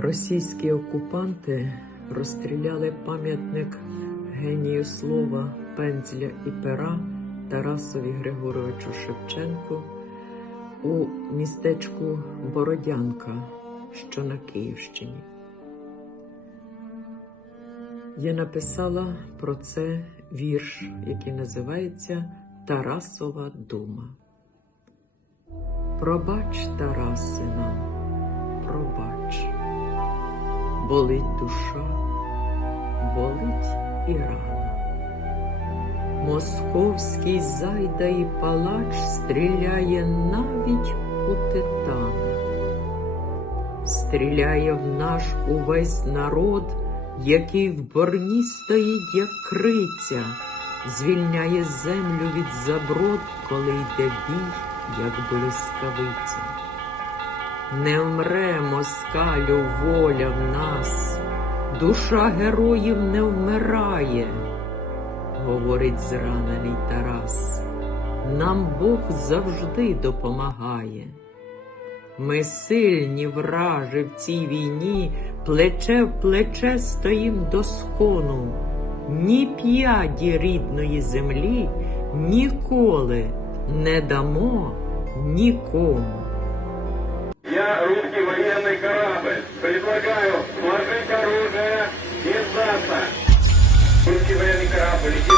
Російські окупанти розстріляли пам'ятник генію слова, пензля і пера Тарасові Григоровичу Шевченку у містечку Бородянка, що на Київщині. Я написала про це вірш, який називається Тарасова дума. Пробач, Тарасе нам, пробач, болить душа, болить і рана. Московський зайда і палач стріляє навіть у титана, стріляє в наш увесь народ, який в борні стоїть, як криця, звільняє землю від заброд, коли йде бій, як блискавиця. Не вмре, москалю, воля в нас, душа героїв не вмирає, говорить зранений Тарас. Нам Бог завжди допомагає. Ми сильні вражи в цій війні, плече в плече стоїм до скону. Ні п'яді рідної землі ніколи не дамо нікому. Москва. Польский военный корабль.